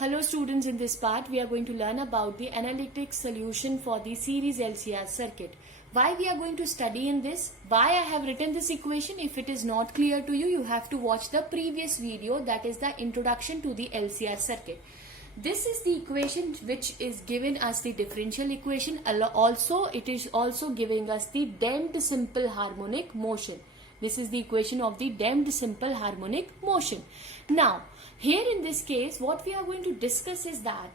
Hello students, in this part we are going to learn about the analytic solution for the series LCR circuit. Why we are going to study in this? Why I have written this equation? If it is not clear to you, you have to watch the previous video, that is the introduction to the LCR circuit. This is the equation which is giving us the differential equation. Also, it is also giving us the damped simple harmonic motion. This is the equation of the damped simple harmonic motion. Now, here in this case, what we are going to discuss is that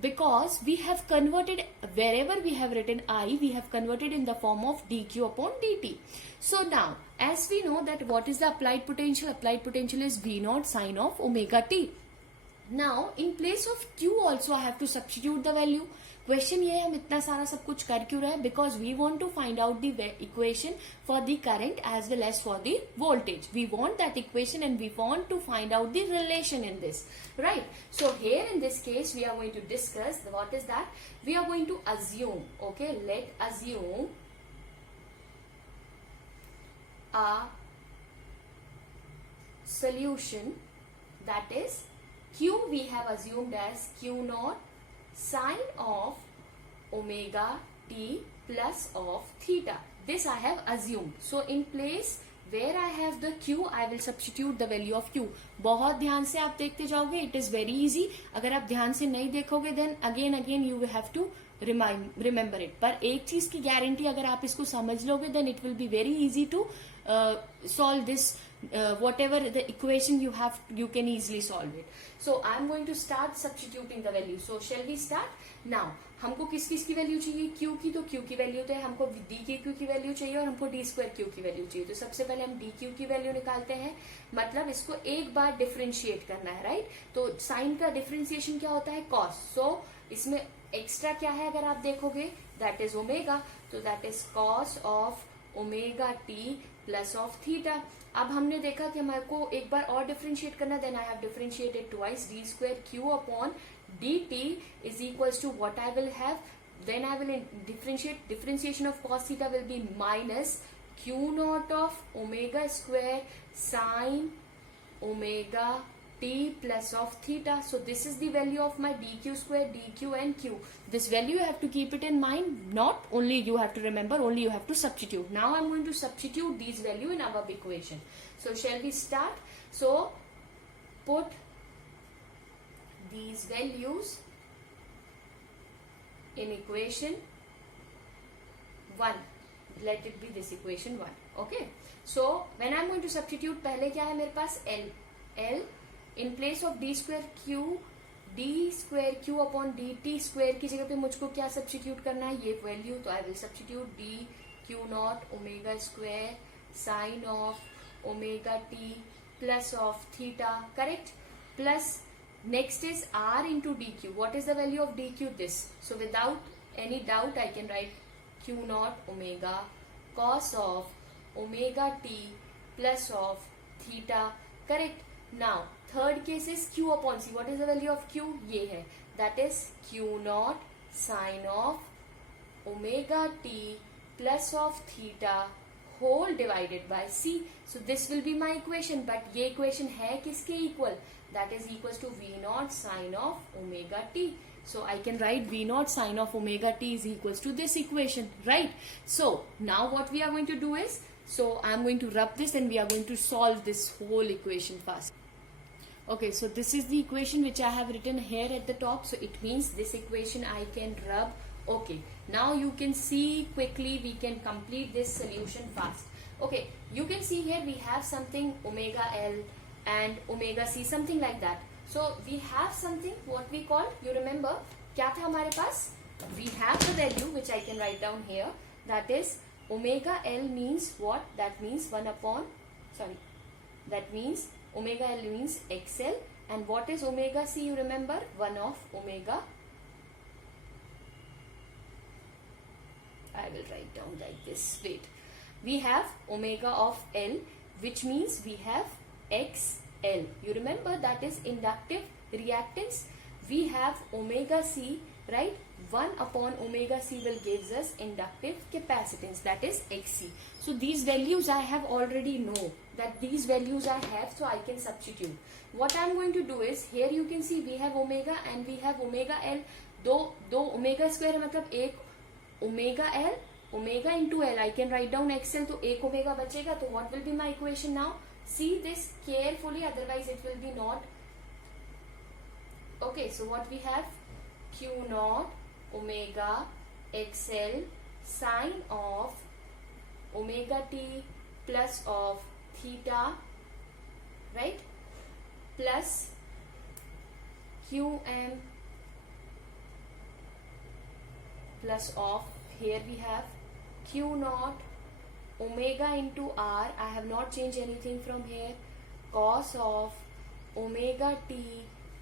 because we have converted, wherever we have written I, we have converted in the form of dq upon dt. So now, as we know that what is the applied potential? Applied potential is V naught sine of omega t. Now, in place of q also I have to substitute the value. Question ये है हम इतना सारा सब कुछ कर क्यों रहे हैं? Because we want to find out the equation for the current as well as for the voltage. We want that equation and we want to find out the relation in this, right? So here in this case we are going to discuss what is that. We are going to assume, okay, let assume a solution, that is q we have assumed as q naught sine of omega t plus of theta. This I have assumed. So in place where I have the q, I will substitute the value of q. बहुत ध्यान से आप देखते जाओगे, it is very easy. अगर आप ध्यान से नहीं देखोगे then again you will have to remember it. पर एक चीज की गारंटी, अगर आप इसको समझ लोगे then it will be very easy to solve this. Whatever the equation you have, you can easily solve it. So I am going to start substituting the value. So shall we start? Now हमको किस किस की value चाहिए? Q की, तो Q की value तो है, हमको dQ की वैल्यू चाहिए और हमको d स्क्वायर Q की वैल्यू चाहिए. तो सबसे पहले हम dQ की वैल्यू निकालते हैं, मतलब इसको एक बार डिफरेंशिएट करना है, राइट? तो साइन का डिफरेंशिएशन क्या होता है? कॉस. सो इसमें एक्स्ट्रा क्या है अगर आप देखोगे? That is omega. तो that is cos of omega t plus of theta. अब हमने देखा कि हमारे को एक बार और डिफरेंशिएट करना, then I have differentiated twice. D square q upon d t is equals to what I will have, then I will differentiate. Differentiation of cos theta will be minus q not of omega square sine omega t plus of theta. So this is the value of my dq square, dq and q. This value you have to keep it in mind. Not only you have to remember, only you have to substitute. Now I'm going to substitute these value in our equation. So shall we start? So put these values in equation 1. Let it be this equation 1. Okay. So when I'm going to substitute, पहले क्या है मेरे पास? L in place of d square q upon dt square की जगह पे मुझको क्या substitute करना है? ये वैल्यू. तो I will substitute d q not omega square sign of omega t plus of theta, correct? Plus next is r into dq. what is the value of dq? this. So without any doubt I can write q naught omega cos of omega t plus of theta, correct? Now third case is q upon c. what is the value of q? ये है, that is q naught sine of omega t plus of theta whole divided by c. So this will be my equation. but ये equation है किसके equal? that is equals to v naught sine of omega t. So I can write v naught sine of omega t is equals to this equation, right? So now what we are going to do is, so I am going to rub this and we are going to solve this whole equation first. Okay, so this is the equation which I have written here at the top. So it means this equation I can rub. Okay, now you can see quickly we can complete this solution fast. Okay, you can see here we have something omega L and omega C, something like that. So we have something what we call, you remember क्या था हमारे पास? We have the value which I can write down here. That is omega L means what? That means 1 upon, sorry, that means omega L means XL. and what is omega C? you remember 1 of omega. I will write down like this. Wait, we have omega of L, which means we have XL. you remember that is inductive reactance. We have omega C, right, 1 upon omega c will gives us inductive capacitance, that is Xc. So these values I have already know that these values I have, so I can substitute. What I am going to do is, here you can see we have omega and we have omega L. दो omega square है मतलब एक omega L, omega into L. I can write down XL, तो एक omega बचेगा. तो what will be my equation now? See this carefully, otherwise it will be not. Okay, so what we have? Q naught omega XL sine of omega t plus of theta, right? Plus QM plus of, here we have Q naught omega into R. I have not changed anything from here. Cos of omega t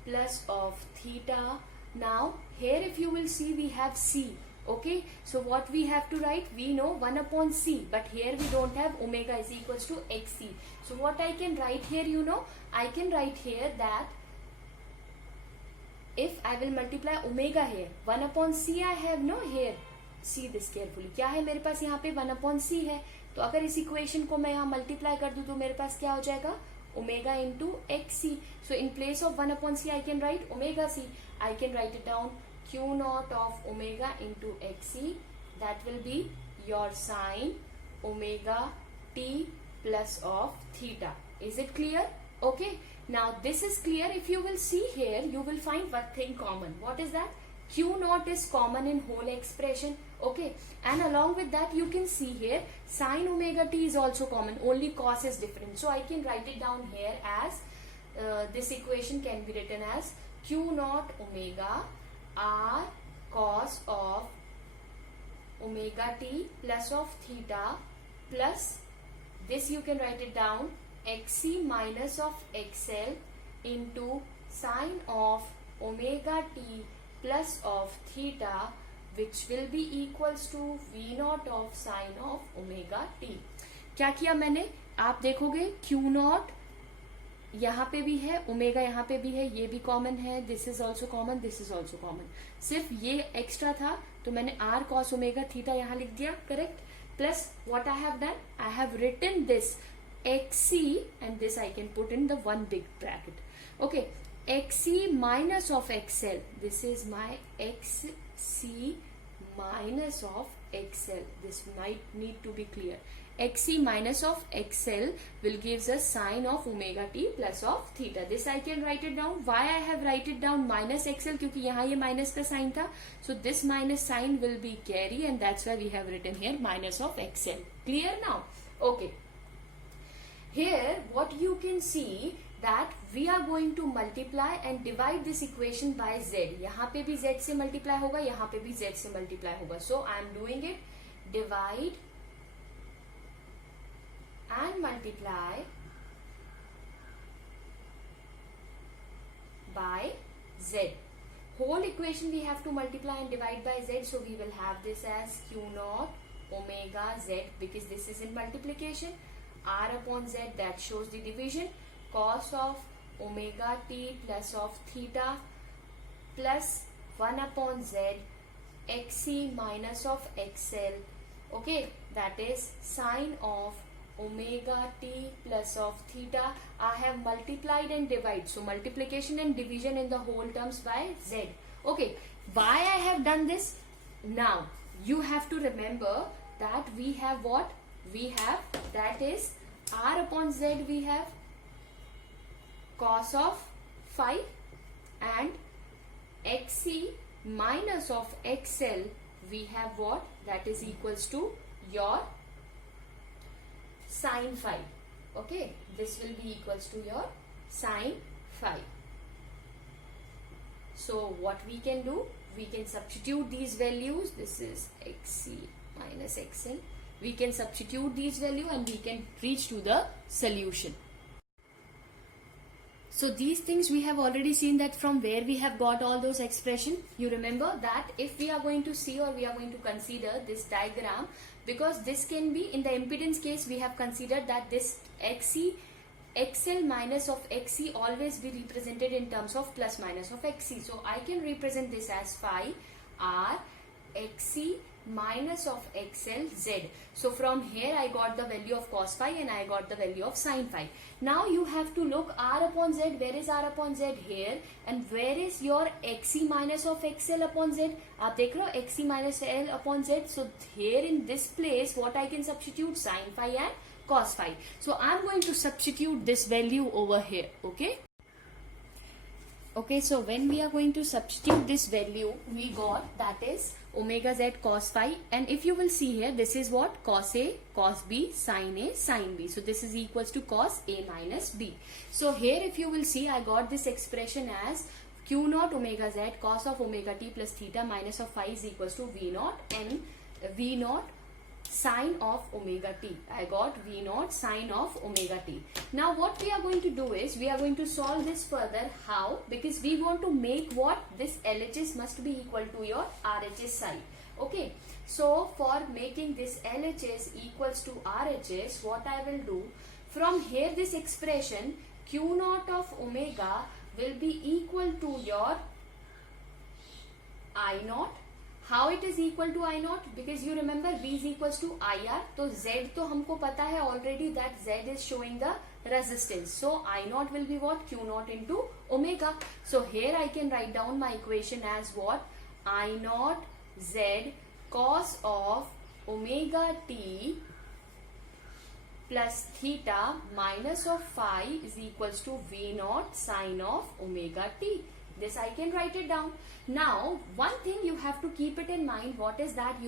plus of theta. Now here if you will see we have C. Okay, so what we have to write? We know 1 upon C, but here we don't have omega is equals to Xc. So what I can write here, you know, I can write here that if I will multiply omega here, 1 upon C I have no here. See this carefully. क्या है मेरे पास यहाँ पे 1 upon C है. तो अगर इस equation को मैं यहाँ मल्टीप्लाई कर दूं तो मेरे पास क्या हो जाएगा? Omega into Xc. So in place of 1 upon C I can write omega C. I can write it down Q naught of omega into Xc. That will be your sine omega t plus of theta. Is it clear? Okay. Now this is clear. If you will see here, you will find one thing common. What is that? Q naught is common in whole expression. Okay, and along with that you can see here sine omega t is also common, only cos is different. So I can write it down here as this equation can be written as Q naught omega r cos of omega t plus of theta plus this you can write it down Xc minus of XL into sine of omega t plus of theta, which will be equals to V naught of sine of omega t. क्या किया मैंने? आप देखोगे Q naught यहाँ पे भी है, omega यहाँ पे भी है, ये भी कॉमन है, this is also common, this is also common. सिर्फ ये एक्स्ट्रा था तो मैंने r cos ओमेगा थीटा यहाँ लिख दिया, correct. Plus what I have done, I have written this Xc and this I can put in the one big bracket. Okay, Xc minus of XL. This is my Xc minus of XL. This might need to be clear. Xc minus of XL will gives us sine of omega t plus of theta. This I can write it down. Why I have write it down minus XL? क्योंकि यहाँ ये minus का sign था. So this minus sign will be carry and that's why we have written here minus of XL. Clear now? Okay. Here what you can see that we are going to multiply and divide this equation by z. यहाँ पे भी z से multiply होगा, यहाँ पे भी z से multiply होगा. So I am doing it. Divide and multiply by z. Whole equation we have to multiply and divide by z. So we will have this as Q naught omega z because this is in multiplication. R upon z, that shows the division. Cos of omega t plus of theta plus 1 upon z Xc minus of XL. Okay, that is sine of omega t plus of theta. I have multiplied and divided. So multiplication and division in the whole terms by z. Okay, why I have done this? Now you have to remember that we have what? We have, that is R upon z, we have cos of phi and Xc minus of XL we have what? That is equals to your sine phi. Okay, this will be equals to your sine phi. So what we can do? We can substitute these values. This is Xc minus XL. We can substitute these values and we can reach to the solution. So these things we have already seen that from where we have got all those expressions. You remember that if we are going to see or we are going to consider this diagram, because this can be in the impedance case, we have considered that this XL minus of Xc always be represented in terms of plus minus of Xc. So I can represent this as phi R XC minus of XL Z. So from here I got the value of cos phi and I got the value of sin phi. Now you have to look R upon Z. Where is R upon Z? Here. And where is your XC minus of XL upon Z? आप देख रहे हो XC minus L upon Z. So here in this place what I can substitute? Sin phi and cos phi. So I'm going to substitute this value over here. Okay, so when we are going to substitute this value, we got that is omega z cos phi, and if you will see here, this is what? Cos A, cos B, sin A, sin B. So this is equals to cos A minus B. So here if you will see, I got this expression as Q naught omega z cos of omega t plus theta minus of phi is equals to V naught and V naught sine of omega t. I got V naught sine of omega t. Now what we are going to do is we are going to solve this further. How? Because we want to make what? This LHS must be equal to your RHS side. Okay. So for making this LHS equals to RHS, what I will do? From here this expression Q naught of omega will be equal to your I naught. How it is equal to I naught? Because you remember V is equals to IR. So Z तो हमको पता है already that Z is showing the resistance. So I naught will be what? Q naught into omega. So here I can write down my equation as what? I naught Z cos of omega t plus theta minus of phi is equals to V naught sine of omega t. This I can write it down. Now, one thing you have to keep it in mind. What is that?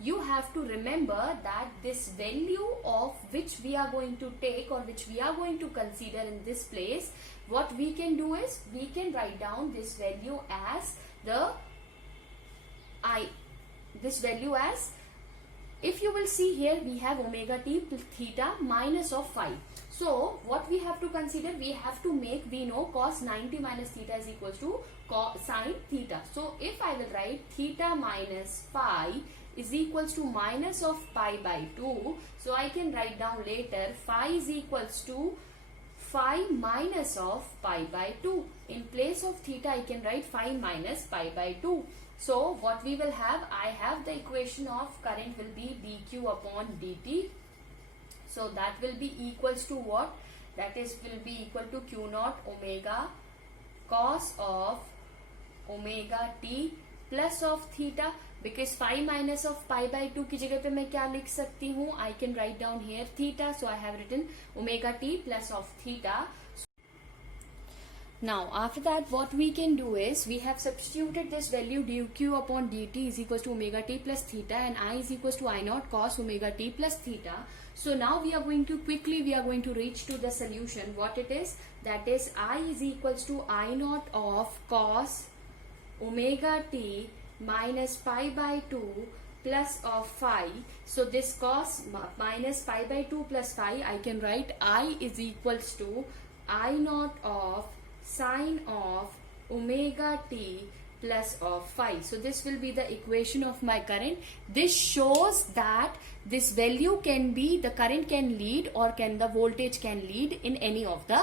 You have to remember that this value of which we are going to take or which we are going to consider in this place, what we can do is we can write down this value as if you will see here, we have omega t plus theta minus of phi. So what we have to consider, we have to make, we know cos 90 minus theta is equals to sin theta. So if I will write theta minus phi is equals to minus of pi by 2. So I can write down later phi is equals to phi minus of pi by 2. In place of theta I can write phi minus pi by 2. So what we will have, I have the equation of current will be dq upon dt. So that will be equals to what? That is will be equal to Q naught omega cos of omega t plus of theta. Because phi minus of pi by 2 की जगह पे मैं क्या लिख सकती हूँ? I can write down here theta. So I have written omega t plus of theta. Now after that what we can do is we have substituted this value dq upon dt is equals to omega t plus theta and I is equals to I naught cos omega t plus theta. So now we are going to reach to the solution. What it is? That is I is equals to I naught of cos omega t minus pi by 2 plus of phi. So this cos minus pi by 2 plus phi, I can write I is equals to I naught of sine of omega t plus of phi. So this will be the equation of my current. This shows that this value can be, the current can lead or can the voltage can lead in any of the,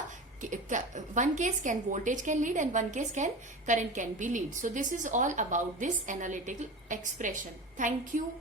one case can voltage can lead and one case can current can be lead. So this is all about this analytical expression. Thank you.